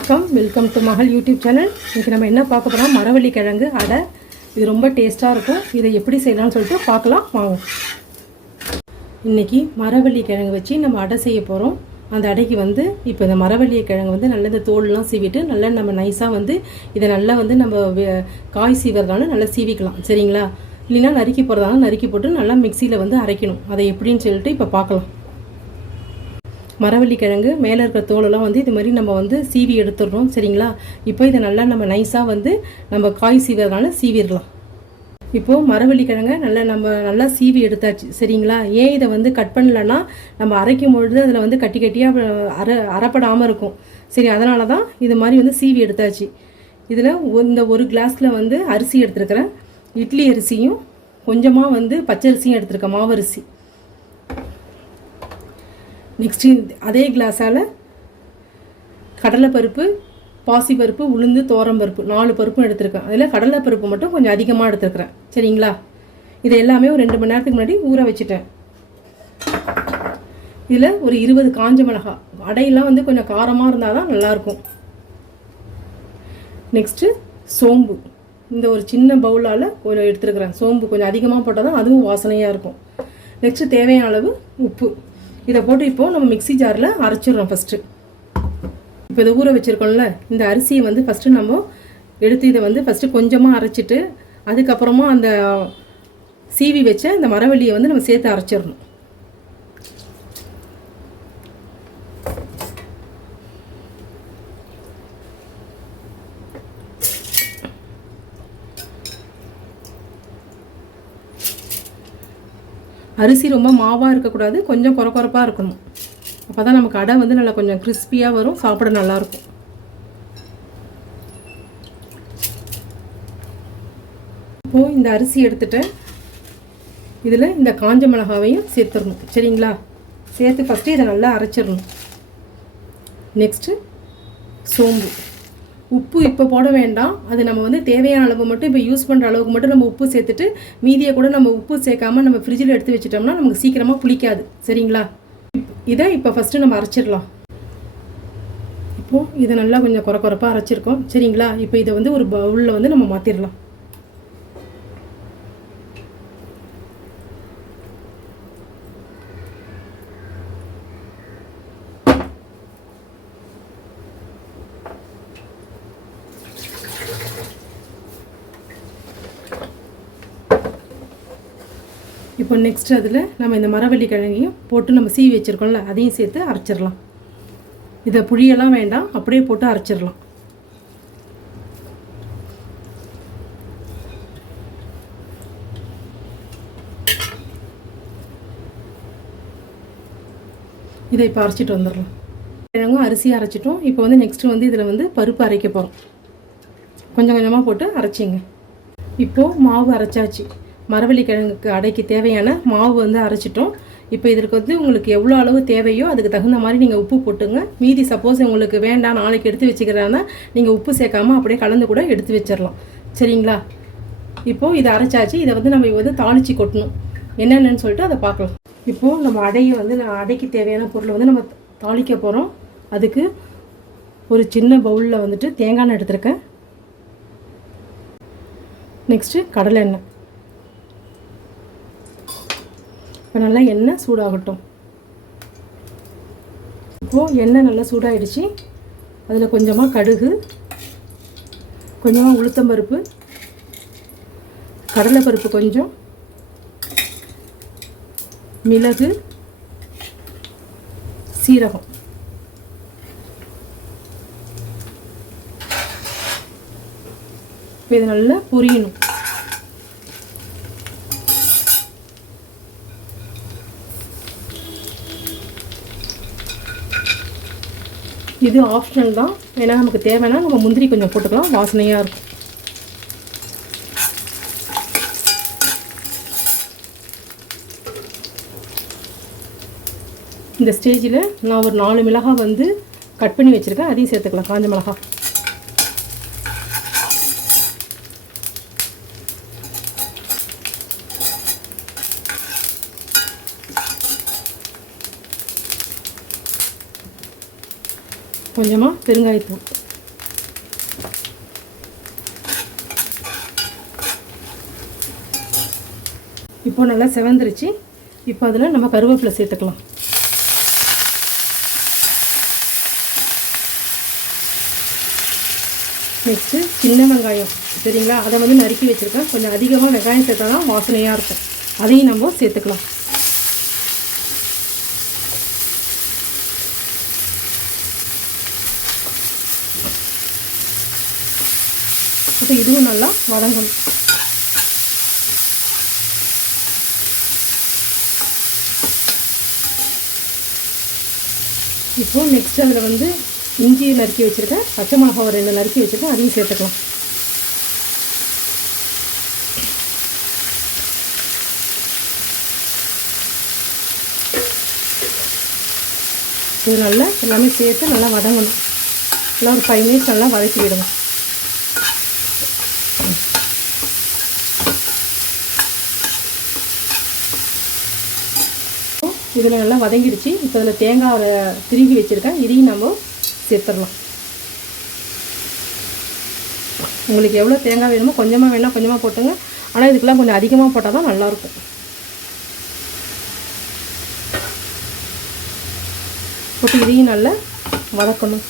வணக்கம். Welcome to மகள் YouTube channel இன்றைக்கி நம்ம என்ன பார்க்க போகிறோம் மரவள்ளி கிழங்கு அடை. இது ரொம்ப டேஸ்ட்டாக இருக்கும். இதை எப்படி செய்யலாம்னு சொல்லிட்டு பார்க்கலாம். வாங்க. இன்றைக்கி மரவள்ளி கிழங்கு வச்சு நம்ம அடை செய்ய போகிறோம் அந்த அடைக்கு வந்து இப்போ இந்த மரவள்ளி கிழங்கு வந்து நல்லா இந்த தோல்லாம் சீவிட்டு நல்லா நம்ம நைஸாக வந்து இதை நல்லா வந்து நம்ம காய் சீவறதால நல்லா சீவிக்கலாம். சரிங்களா? இல்லைன்னா நறுக்கி போகிறதால நறுக்கி போட்டு நல்லா மிக்சியில் வந்து அரைக்கணும். அதை எப்படின்னு சொல்லிட்டு இப்போ பார்க்கலாம். மரவள்ளி கிழங்கு மேலே இருக்கிற தோலெல்லாம் வந்து இது மாதிரி நம்ம வந்து சீவி எடுத்துடுறோம். சரிங்களா? இப்போ இதை நல்லா நம்ம நைஸாக வந்து நம்ம காய் சீவறதுனால சீவிடலாம். இப்போது மரவள்ளி கிழங்க நல்லா நம்ம நல்லா சீவி எடுத்தாச்சு. சரிங்களா? ஏன் இதை வந்து கட் பண்ணலன்னா நம்ம அரைக்கும் பொழுது அதில் வந்து கட்டி கட்டியாக அரை அரைப்படாமல் இருக்கும். சரி அதனால தான் இது மாதிரி வந்து சீவி எடுத்தாச்சு. இதில் இந்த ஒரு கிளாஸில் வந்து அரிசி எடுத்துருக்கிறேன். இட்லி அரிசியும் கொஞ்சமாக வந்து பச்சரிசியும் எடுத்திருக்கேன் மாவரிசி நெக்ஸ்ட்டு அதே கிளாஸால் கடலைப்பருப்பு பாசிப்பருப்பு உளுந்து பருப்பு நாலு பருப்பும் எடுத்திருக்கேன். அதில் கடலைப்பருப்பு மட்டும் கொஞ்சம் அதிகமாக எடுத்துருக்குறேன். சரிங்களா? இது எல்லாமே ஒரு ரெண்டு மணி நேரத்துக்கு முன்னாடி ஊற வச்சுட்டேன். இதில் ஒரு இருபது காஞ்ச மிளகா. அடையெல்லாம் வந்து கொஞ்சம் காரமாக இருந்தால் தான் நல்லாயிருக்கும். நெக்ஸ்ட்டு சோம்பு. இந்த ஒரு சின்ன பவுலால் கொஞ்சம் எடுத்துருக்குறேன். சோம்பு கொஞ்சம் அதிகமாக போட்டால் தான் அதுவும் வாசனையாக இருக்கும். நெக்ஸ்ட்டு தேவையான அளவு உப்பு. இதை போட்டு இப்போது நம்ம மிக்ஸி ஜாரில் அரைச்சிடுறோம் ஃபஸ்ட்டு இப்போ இதை ஊற வச்சுருக்கோம்ல இந்த அரிசியை வந்து ஃபஸ்ட்டு நம்ம எடுத்து இதை வந்து ஃபஸ்ட்டு கொஞ்சமாக அரைச்சிட்டு அதுக்கப்புறமா அந்த சீவி வச்ச இந்த மரவள்ளியை வந்து நம்ம சேர்த்து அரைச்சிடணும். அரிசி ரொம்ப மாவாக இருக்கக்கூடாது கொஞ்சம் குறக்குறப்பாக இருக்கணும். அப்போ தான் நமக்கு அடை வந்து நல்லா கொஞ்சம் கிறிஸ்பியாக வரும் சாப்பிட நல்லாயிருக்கும். இப்போது இந்த அரிசி எடுத்துட்டேன். இதில் இந்த காஞ்ச மிளகாவையும் சேர்த்துடணும். சரிங்களா? சேர்த்து ஃபஸ்ட்டு இதை நல்லா அரைச்சிடணும். நெக்ஸ்ட்டு சோம்பு. உப்பு இப்போ போட வேண்டாம். அது நம்ம வந்து தேவையான அளவு மட்டும் இப்போ யூஸ் பண்ணுற அளவுக்கு மட்டும் நம்ம உப்பு சேர்த்துட்டு மீதியை கூட நம்ம உப்பு சேர்க்காம நம்ம ஃப்ரிட்ஜில் எடுத்து வச்சிட்டோம்னா நமக்கு சீக்கிரமாக புளிக்காது. சரிங்களா? இப்- இதை இப்போ ஃபஸ்ட்டு நம்ம அரைச்சிடலாம். இப்போது இதை நல்லா கொஞ்சம் குறை குறைப்பாக அரைச்சிருக்கோம். சரிங்களா? இப்போ இதை வந்து ஒரு பவுலில் வந்து நம்ம மாற்றிடலாம் இப்போ நெக்ஸ்ட் அதில் நம்ம இந்த மரவள்ளி கிழங்கையும் போட்டு நம்ம சீவி வச்சுருக்கோம்ல அதையும் சேர்த்து அரைச்சிடலாம். இதை புளியெல்லாம் வேண்டாம் அப்படியே போட்டு அரைச்சிடலாம். இதை இப்போ அரைச்சிட்டு வந்துடலாம். கிழங்கும் அரிசி அரைச்சிட்டோம். இப்போ வந்து நெக்ஸ்ட்டு வந்து இதில் வந்து பருப்பு அரைக்க போகிறோம் கொஞ்சம் கொஞ்சமாக போட்டு அரைச்சிங்க. இப்போது மாவு அரைச்சாச்சு. மரவள்ளி கிழங்குக்கு அடைக்கு தேவையான மாவு வந்து அரைச்சிட்டோம். இப்போ இதற்கு வந்து உங்களுக்கு எவ்வளோ அளவு தேவையோ அதுக்கு தகுந்த மாதிரி நீங்கள் உப்பு போட்டுங்க. மீதி சப்போஸ் உங்களுக்கு வேண்டாம் நாளைக்கு எடுத்து வச்சுக்கிறேன்னா நீங்கள் உப்பு சேர்க்காம அப்படியே கலந்து கூட எடுத்து வச்சிடலாம் சரிங்களா? இப்போது இதை அரைச்சாச்சு. இதை வந்து நம்ம வந்து தாளித்து கொட்டணும். என்னென்னு சொல்லிட்டு அதை பார்க்கலாம். இப்போது நம்ம அடையை வந்து நான் அடைக்கு தேவையான பொருளை வந்து நம்ம தாளிக்க போகிறோம் அதுக்கு ஒரு சின்ன பவுலில் வந்துட்டு தேங்காய் எண்ணெய் எடுத்திருக்கேன். நெக்ஸ்ட்டு கடலை எண்ணெய். இப்போ நல்லா எண்ணெய் சூடாகட்டும். இப்போது எண்ணெய் நல்லா சூடாகிடுச்சு அதில் கொஞ்சமாக கடுகு கொஞ்சமாக உளுத்தம்பருப்பு கடலைப்பருப்பு கொஞ்சம் மிளகு சீரகம். இப்போ இது நல்லா பொரியணும். இது ஆப்ஷனல் தான். ஏன்னா நமக்கு தேவைன்னா நம்ம முந்திரி கொஞ்சம் போட்டுக்கலாம். வாசனையாக இருக்கும். இந்த ஸ்டேஜில் நான் ஒரு நாலு மிளகாய் வந்து கட் பண்ணி வச்சுருக்கேன். அதையும் சேர்த்துக்கலாம். காஞ்ச மிளகாய். கொஞ்சமாக பெருங்காயத்தூள். இப்போ நல்லா செவந்துருச்சு. இப்போ அதில் நம்ம கருவேப்பிலை சேர்த்துக்கலாம். நெக்ஸ்ட்டு சின்ன வெங்காயம் சரிங்களா? அதை வந்து நறுக்கி வச்சுருக்கேன். கொஞ்சம் அதிகமாக வெங்காயம் சேர்த்தா தான் வாசனையாக இருக்கும். அதையும் நம்ம சேர்த்துக்கலாம். இப்போ இதுவும் நல்லா வதங்கணும் இப்போ நெக்ஸ்ட் அதில் வந்து இஞ்சி நறுக்கி வச்சுருக்கேன் பச்சை மிளகா ஒரு ரெண்டு நறுக்கி வச்சுருக்கேன் அதையும் சேர்த்துக்கலாம். இது நல்லா எல்லாமே சேர்த்து நல்லா வதங்கணும். நல்லா ஒரு ஃபைவ் மினிட்ஸ் நல்லா வதக்கி விடுவோம் இதில் நல்லா வதங்கிடுச்சு இப்போ இதில் தேங்காவை திரும்பி வச்சுருக்கேன். இதையும் நம்ம சேர்த்துடலாம். உங்களுக்கு எவ்வளோ தேங்காய் வேணுமோ கொஞ்சமாக வேணால் கொஞ்சமாக போட்டுங்க. ஆனால் இதுக்கெல்லாம் கொஞ்சம் அதிகமாக போட்டால் தான் நல்லாயிருக்கும். போட்டு இதையும் நல்லா வதக்கணும்.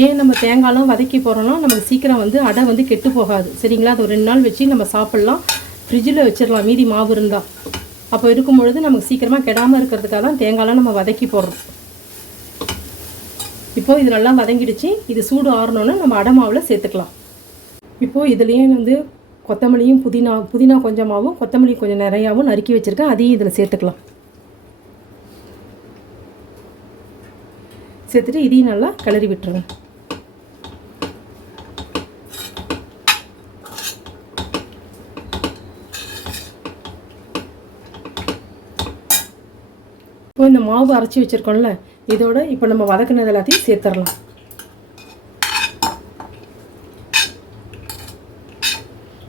ஏன் நம்ம தேங்காயெலாம் வதக்கி போகிறோன்னா நமக்கு சீக்கிரம் வந்து அடை வந்து கெட்டு போகாது. சரிங்களா? அது ஒரு ரெண்டு நாள் வச்சு நம்ம சாப்பிட்லாம். ஃப்ரிட்ஜில் வச்சிடலாம். மீதி மாவு இருந்தால் அப்போ இருக்கும் பொழுது நமக்கு சீக்கிரமாக கெடாமல் இருக்கிறதுக்காக தான் தேங்காயெலாம் நம்ம வதக்கி போடுறோம். இப்போது இது நல்லா வதங்கிடுச்சு. இது சூடு ஆறணுன்னு நம்ம அடை மாவில் சேர்த்துக்கலாம். இப்போது இதுலேயும் வந்து கொத்தமல்லியும் புதினா புதினா கொஞ்சமாகவும் கொத்தமல்லி கொஞ்சம் நிறையாவும் நறுக்கி வச்சுருக்கேன். அதையும் இதில் சேர்த்துக்கலாம். சேர்த்துட்டு இதையும் நல்லா கிளறி விட்டுருங்க. இப்போ இந்த மாவு அரைச்சி வச்சுருக்கோம்ல இதோட இப்போ நம்ம வதக்குனது எல்லாத்தையும் சேர்த்துடலாம்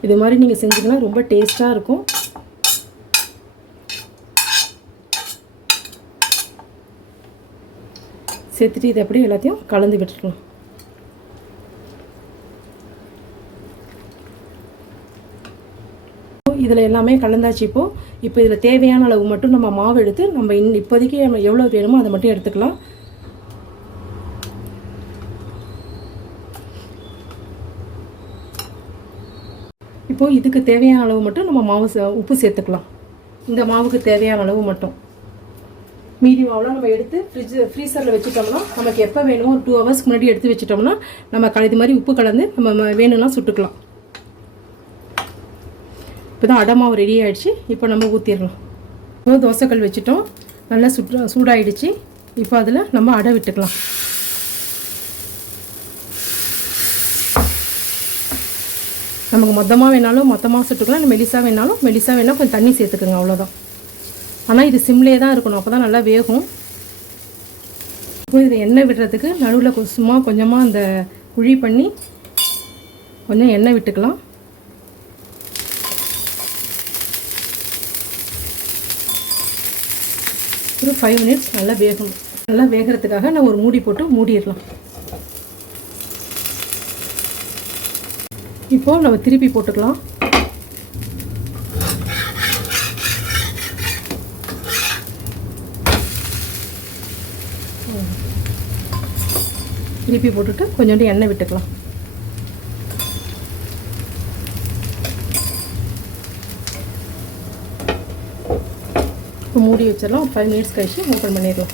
இது மாதிரி நீங்கள் செஞ்சீங்கன்னா ரொம்ப டேஸ்ட்டாக இருக்கும். சேர்த்துட்டு இதை அப்படியே எல்லாத்தையும் கலந்து விட்டுருக்கலாம் இதில் எல்லாமே கலந்தாச்சு இப்போது இப்போ இதில் தேவையான அளவு மட்டும் நம்ம மாவு எடுத்து நம்ம இன் இப்போதைக்கு நம்ம எவ்வளோ வேணுமோ அதை மட்டும் எடுத்துக்கலாம். இப்போது இதுக்கு தேவையான அளவு மட்டும் நம்ம மாவு சே- உப்பு சேர்த்துக்கலாம். இந்த மாவுக்கு தேவையான அளவு மட்டும். மீதி மாவுலாம் நம்ம எடுத்து ஃப்ரிட்ஜ் ஃப்ரீசரில் வச்சுட்டோம்னா நமக்கு எப்போ வேணுமோ ஒரு டூ ஹவர்ஸ்க்கு முன்னாடி எடுத்து வச்சுட்டோம்னா நம்ம கலந்து மாதிரி உப்பு கலந்து நம்ம வேணும்னா சுட்டுக்கலாம். இப்போ தான் அடை மாவு ரெடி ஆகிடுச்சு இப்போ நம்ம ஊற்றிடலாம் இப்போ தோசைக்கல் வச்சுட்டோம். நல்லா சுட்டு சூடாயிடுச்சு. இப்போ அதில் நம்ம அடை விட்டுக்கலாம். நமக்கு மொத்தமாக வேணாலும் மொத்தமாக சுட்டுக்கலாம். இல்லை மெலிசாக வேணாலும் மெலிசாக வேணால் கொஞ்சம் தண்ணி சேர்த்துக்கோங்க அவ்வளோதான் ஆனால் இது சிம்லேயே தான் இருக்கணும். அப்போ தான் நல்லா வேகும். இப்போ இதில் எண்ணெய் விடுறதுக்கு நடுவில் சும்மா கொஞ்சமாக அந்த குழி பண்ணி கொஞ்சம் எண்ணெய் விட்டுக்கலாம். ஒரு ஃபைவ் மினிட்ஸ் நல்லா வேகணும் நல்லா வேகிறதுக்காக நான் ஒரு மூடி போட்டு மூடிடலாம். இப்போது நம்ம திருப்பி போட்டுக்கலாம். திருப்பி போட்டுட்டு கொஞ்சோண்டு எண்ணெய் விட்டுக்கலாம். இப்போ மூடி வச்சிடலாம். ஃபைவ் மினிட்ஸ் கழிச்சு ஓப்பன் பண்ணிடலாம்.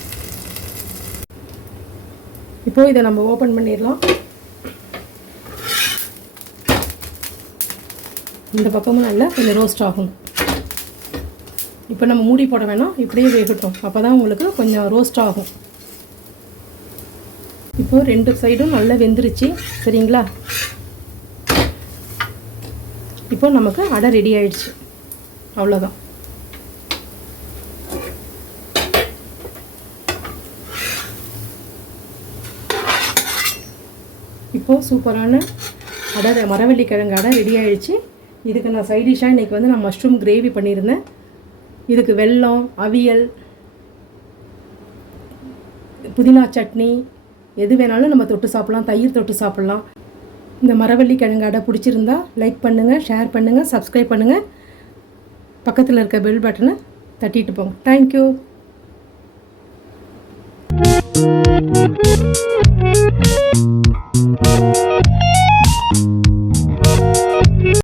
இப்போ இதை நம்ம ஓப்பன் பண்ணிடலாம். இந்த பக்கமும் நல்லா கொஞ்சம் ரோஸ்ட் ஆகும் இப்போ நம்ம மூடி போட வேணாம். இப்படியே வேகட்டும். அப்போ தான் உங்களுக்கு கொஞ்சம் ரோஸ்ட் ஆகும். இப்போ ரெண்டு சைடும் நல்லா வெந்துருச்சு. சரிங்களா? இப்போ நமக்கு அடை ரெடி ஆயிடுச்சு. அவ்வளோதான் இப்போது சூப்பரான அடை மரவள்ளி கிழங்கு அடை ரெடி ஆயிடுச்சு. இதுக்கு நான் சைடிஷாக இன்றைக்கி வந்து நான் மஷ்ரூம் கிரேவி பண்ணியிருந்தேன். இதுக்கு வெல்லம் அவியல் புதினா சட்னி எது வேணாலும் நம்ம தொட்டு சாப்பிட்லாம் தயிர் தொட்டு சாப்பிட்லாம். இந்த மரவள்ளி கிழங்கு அடை பிடிச்சிருந்தா லைக் பண்ணுங்கள் ஷேர் பண்ணுங்கள் சப்ஸ்கிரைப் பண்ணுங்கள் பக்கத்தில் இருக்க பெல் பட்டனை தட்டிட்டு போங்க. Thank you Thank you.